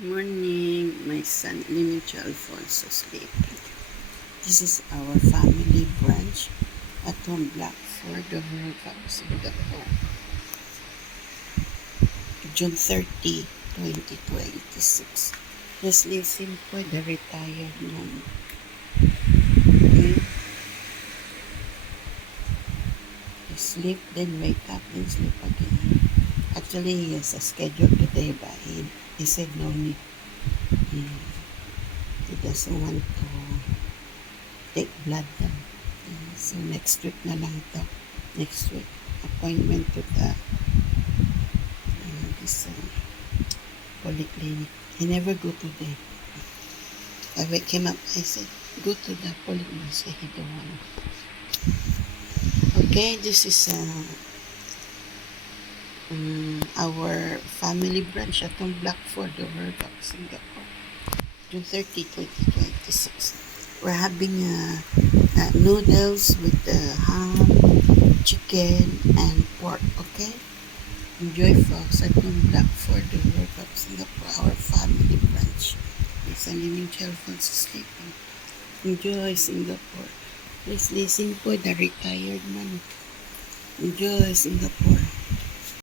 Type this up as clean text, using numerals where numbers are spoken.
Morning, my son Linicho Alfonso sleeping. This is our family brunch at Home Block for the World Cup Singapore. June 30, 2026. Just listen po the retired mom. Okay? He sleep, then wake up, then sleep again. Actually, he has a schedule today, but he said no need. He doesn't want to take blood then. So next week na lang to. Next week. Appointment to the this polyclinic. He never go today. I wake him up. I said, go to the polyclinic. He said he don't want. Okay, this is our family brunch at Home Block for the World Cup Singapore. June 30, 2026. We're having noodles with ham, chicken, and pork, okay? Enjoy folks at Home Block for the World Cup Singapore, our family brunch. Yes, I'm leaving Chelfons sleeping. Enjoy Singapore. Please listen po the retired man. Enjoy Singapore.